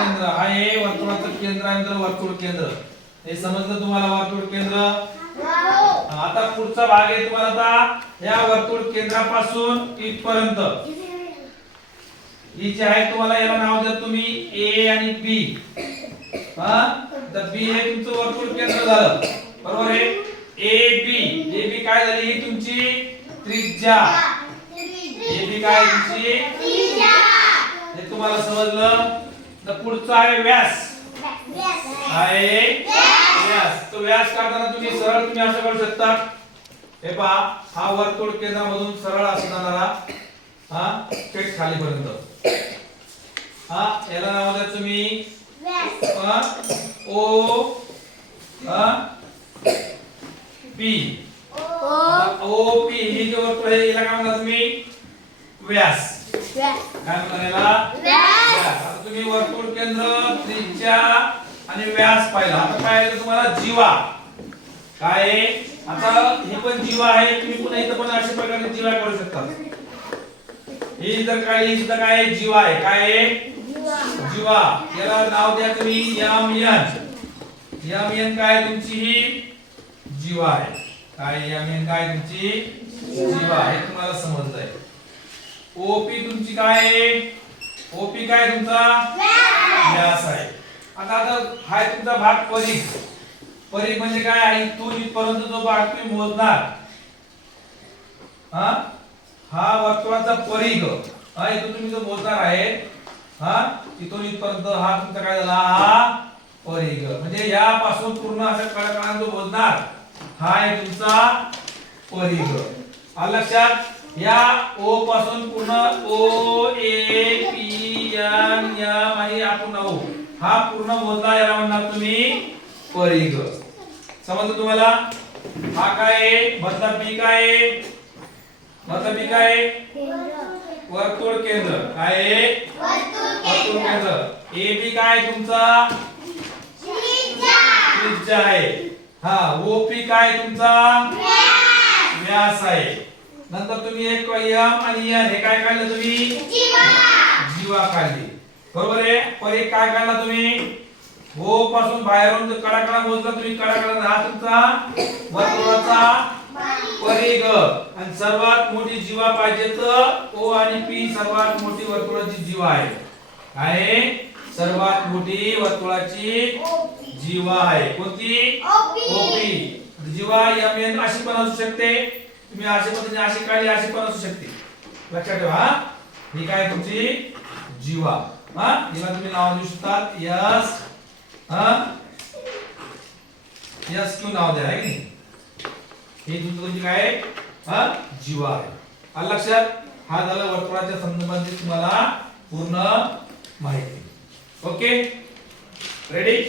केंद्र आहे वर्तुळाचं केंद्र आहे तर वर्तुळ केंद्र हे समजलं तुम्हाला वर्तुळ केंद्र आता पुढचा भाग आहे तुम्हाला आता या वर्तुळ केंद्रापासून इथपर्यंत ही जे आहे तुम्हाला याला नाव द्या तुम्ही ए आणि बी तर बी हे तुमचं वर्तुळ केंद्र झालं बरोबर आहे ए बी काय झाली ही तुमची त्रिज्या ए बी काय तुमची त्रिज्या हे तुम्हाला समजलं तर पुढचा आहे व्यास आहे व्यास तो व्यास काढताना तुम्ही सरळ तुम्ही असं करू शकता हे पहा हा वर्तुळ केंद्रामधून सरळ असं जाणारा थेट खालीपर्यंत याला नाव द्या तुम्ही ओ पी ओ पी ही जे वर्तुळ आहे याला काय म्हणता तुम्ही व्यास काय म्हणता याला व्यास आता तुम्ही वर्तुळ केंद्र त्रिज्या आणि व्यास पाहिला आता काय तुम्हाला जीवा काय आता हे पण जीवा आहे तुम्ही पुन्हा इथं पण अशा प्रकारे जीवा करू शकता ही जर काय ही सुद्धा काय जीवा आहे काय जीवा याला नाव द्या तुम्ही एम एन काय तुमची ही जीवा आहे काय एम एन काय तुमची जीवा आहे तुम्हाला समजलंय ओपी तुमची काय आहे ओपी काय तुमचा व्यास आहे आता हा तुमचा भाग परिघ म्हणजे काय आहे इथून इथपर्यंत जो भाग तुम्ही मोजणार हा वर्तुळाचा परिघ इथून तुम्ही जो मोजणार आहे इथून इथपर्यंत हा तुमचा काय झाला हा परिघ म्हणजे यापासून पूर्ण अशा कडाकडाने जो मोजणार हा आहे तुमचा परिघ आलं लक्षात या ओ पासून पूर्ण ओ ए पी एम एम आणि आपण ओ हा पूर्ण मोजला याला म्हणणार तुम्ही परिघ समजलं तुम्हाला हा काय आहे मतलब बी काय आहे मतलब बी काय आहे वर्तुळ केंद्र काय आहे वर्तुळ केंद्र ए बी काय तुमचा त्रिज्या आहे ओपी काय तुमचा व्यास आहे नंतर तुम्ही एक एम आणि एन हे काय काढलं तुम्ही जीवा काढली बरोबर आहे परिघ काय काढला तुम्ही ओ पासून बाहेरून कडाकडा मोजला तुम्ही कडाकडा हा तुमचा वर्तुळाचा परिघ आणि सर्वात मोठी जीवा पाहिजे तर ओ आणि पी सर्वात मोठी वर्तुळाची जीवा आहे काय सर्वात मोठी वर्तुळाची जीवा आहे कोणती ओपी जीवा एम एन अशी पण असू शकते तुम्ही अशी पद्धतीने अशी काढली अशी पण असू शकते लक्षात ठेवा ही काय तुमची जीवा हिला तुम्ही नाव देऊ शकतात यस यस क्यू नाव द्या आहे की हे तुमची काय जीवा आहे आलं लक्षात हा झाला वर्तुळाच्या संबंधित तुम्हाला पूर्ण माहिती ओके रेडी